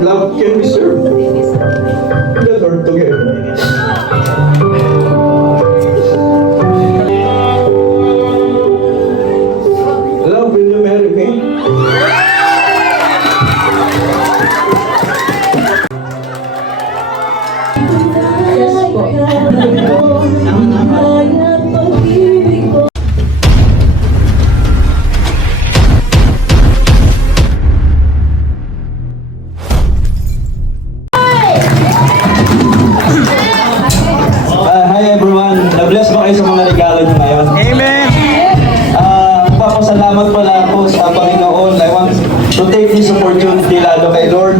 love can we serve the Lord together. Love, will you marry me? Hi everyone, na-bless ba kayo sa mga regalo nyo ngayon? Amen. Magpapasalamat pala ako sa Panginoon. I want to take this opportunity lalo kay Lord.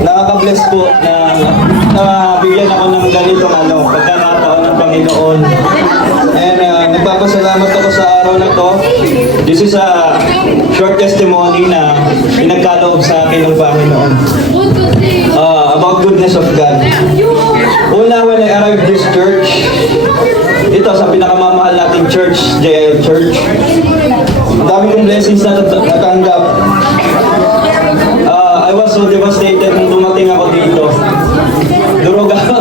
Nakaka-bless po na bigyan ako ng ganitong pagkakataon ng Panginoon. And nagpapasalamat ako sa araw na to. This is a short testimony na pinagkaloob sa akin ng Panginoon. About goodness of God. Una, when I arrived this church, ito sa pinakamamahal nating church, JL Church, ang dami kong blessings na natanggap. I was so devastated nung dumating ako dito. Durog ako.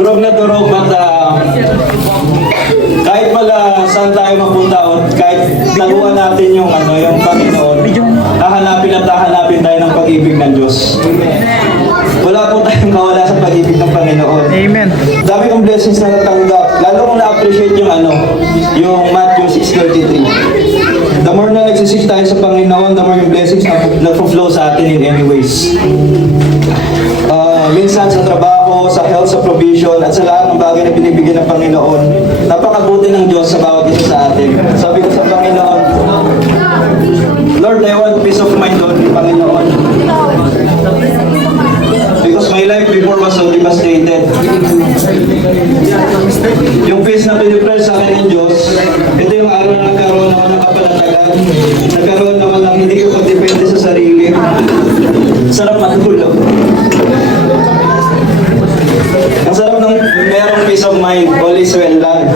Durog na durog. But kahit pala saan tayo mapunta o kahit naluan natin yung Panginoon, hahanapin tayo ng pag-ibig ng Diyos. Wala po tayong mawala sa pag-ibig ng Panginoon. Amen. Dami kong blessings na natanggap. Lalo kong na-appreciate yung Matthew 6:33. The more na nagsisik tayo sa Panginoon, the more yung blessings na flow sa atin in any ways. Minsan sa trabaho, sa health, sa provision, at sa lahat ng bagay na binibigyan ng Panginoon, napakabuti ng Diyos sa bawat isa sa atin. Sabi ko sa Panginoon, Lord, I want peace of mind, Lord, Panginoon. Because my life before was so devastated. Yung peace na pinipres sa akin ng Diyos, ito yung araw na nagkaroon naman ng kapanatagan. Nagkaroon naman ng hindi ko pagdepende sa sarili. Sarap matulog. Ang sarap ng merong peace of mind, all is well lang.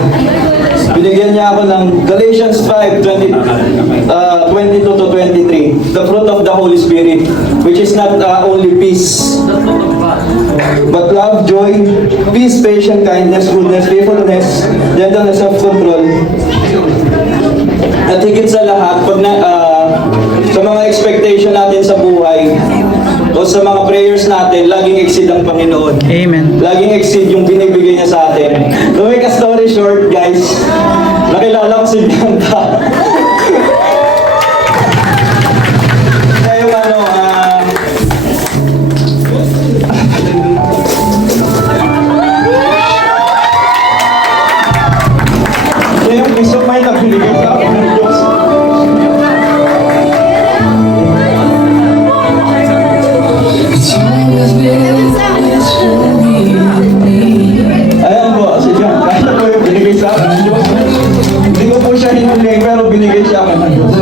Binigyan niya ako ng Galatians 5:22 to 23. The fruit of the Holy Spirit, which is not only peace, but love, joy, peace, patience, kindness, goodness, faithfulness, gentleness, self-control. At higit sa lahat, sa mga expectation natin sa buhay, o sa mga prayers natin, laging exceed ang Panginoon. Amen. Laging exceed yung binibigay niya sa atin. To make a story short, guys, nakilala ko si Bianca. Kaya yung kaya yung peace of mind na binigay sa akin ng Diyos. Ayan po, si Bianca. Kaya po yung binigay sa akin ng Diyos. Hindi ko po siya hinuling, pero binigay siya akin ng Diyos.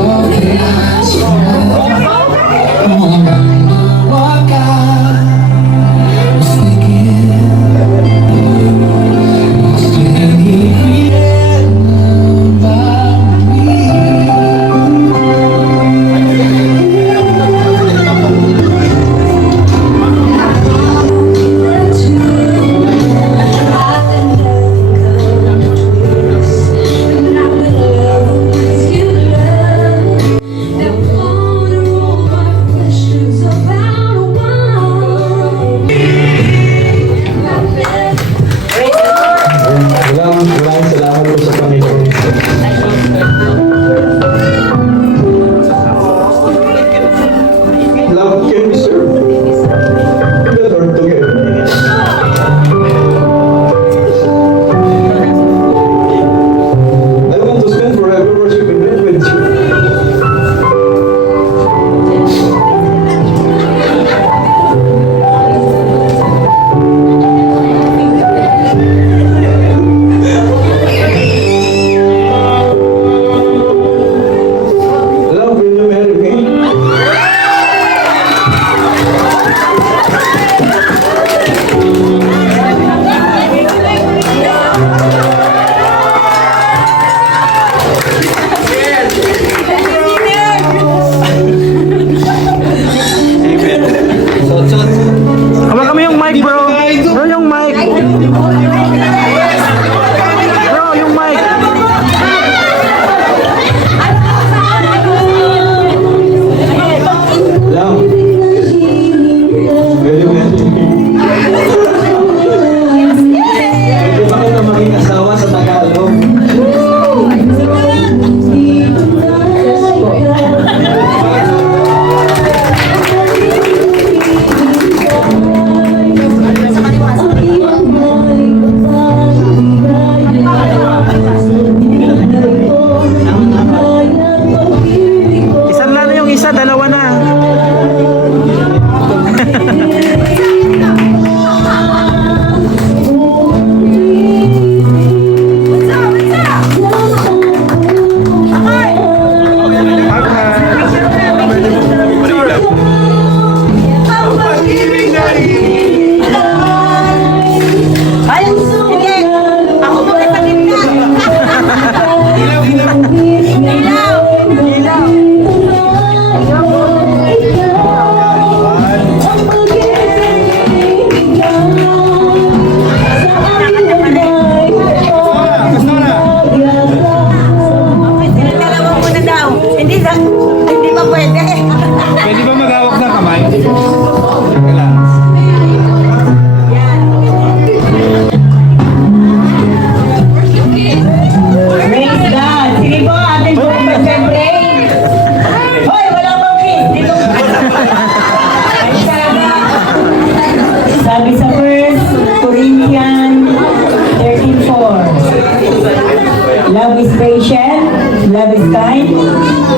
Love is kind.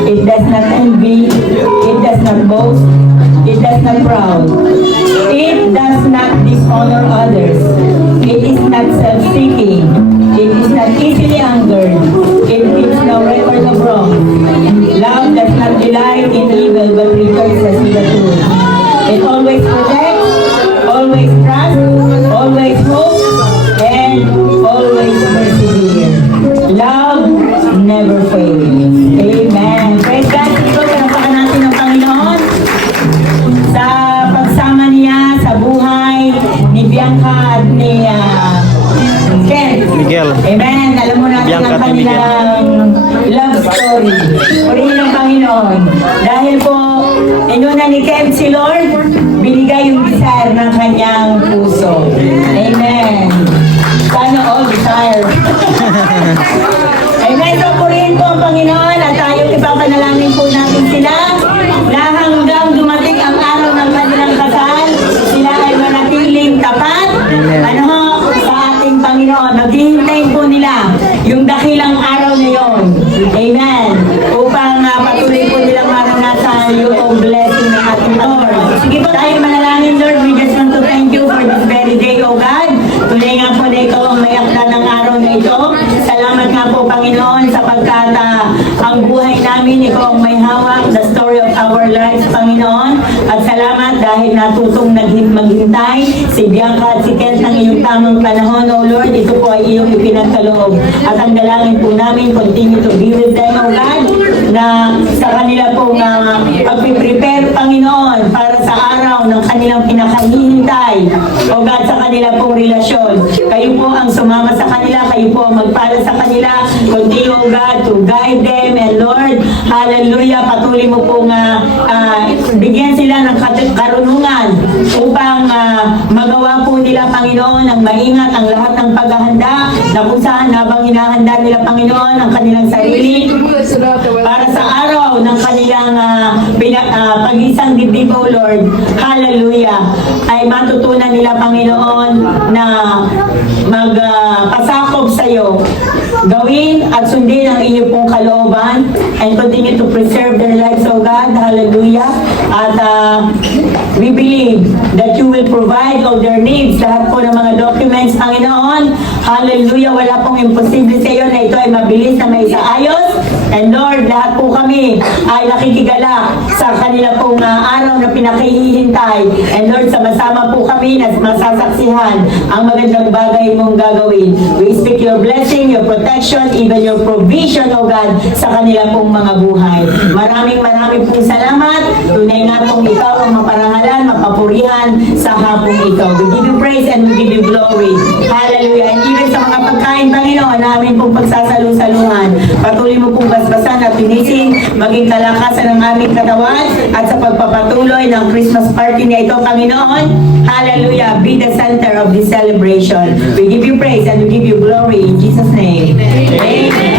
It does not envy. It does not boast. It does not proud. It does not dishonor others. It is not self-seeking. It is not easily angered. It keeps no record of wrong. Love does not delight in evil but rejoices in the truth. It always protects, always trusts, always hopes, and always perseveres. Love never fails. Amen. Praise God. Ito, pinapakan natin ng Panginoon sa pagsama niya sa buhay ni Bianca at ni Ken. Miguel. Amen. Alam mo natin Bianca ang at ni kanilang love story. Purihin ng Panginoon. Dahil po, inuna ni Ken si Lord, binigay yung desire ng kanyang puso. Amen. Sana all desire. Amen. So, purihin po ang Panginoon at tayo ipapanalangin po natin sila na hanggang dumating ang araw ng kanilang kasal, sila ay manatiling tapat. Ano ho, sa ating Panginoon. Maghihintayin po nila yung dakilang araw na yon. Amen. Upang patuloy po nilang maranasan yung blessing ng ating Lord. Sige po tayo manalangin, Lord. We just want to thank you for this very day, O God. Tunay nga po na ikaw ang may akda ng araw na ito. Salamat nga po, Panginoon, sapagkat ang buhay namin, ikaw ang may hawak, the story of our lives, Panginoon. At salamat dahil natutong maghintay si Bianca at si Kent ng iyong tamang panahon, O Lord. Ito po ay iyong ipinagkaloob. At ang dalangin po namin, continue to be with them, O God, na sa kanila pong pag-prepare, Panginoon, para sa araw ng kanilang pinakahihintay, O God, sa kanila pong relasyon. Kayo po ang sumama sa kanila, kayo po ang magpala sa kanila. Continue, O God, to guide them, and Lord, hallelujah, patuloy mo pong bigyan sila ng karunungan upang magawa po nila, Panginoon, ang maingat ang lahat ng paghahanda na kung saan habang hinahanda nila, Panginoon, ang kanilang sarili para sa araw ng kanilang pag-isang dibdib, O Lord, hallelujah, ay matutunan nila, Panginoon, na magpasakop sa iyo, gawin at sundin ang inyong pong kalooban, and continue to preserve their lives, O God, hallelujah. At we believe that you will provide all their needs, lahat po ng mga documents, Panginoon, hallelujah, wala pong imposible sa iyo na ito ay mabilis na may saayos. And Lord, lahat po kami ay nakikigala sa kanila pong araw na pinakahihintay. And Lord, sama-sama po kami na masasaksihan ang magandang bagay mong gagawin. We speak your blessing, your protection, even your provision, O God, sa kanila pong mga buhay. Maraming pong salamat. Tunay nga pong ikaw ang maparangalan, mapapurihan sa hapong ito. We give you praise and we give you glory. Hallelujah. And even sa mga pagkain, Panginoon, namin pong pagsasalu-saluhan. Patuloy mo pong basbasan at tinisin, maging kalakasan ng aming katawan at sa pagpapatuloy ng Christmas party na ito, Panginoon. Hallelujah. Be the center of this celebration. We give you praise and we give you glory in Jesus' name. Amen.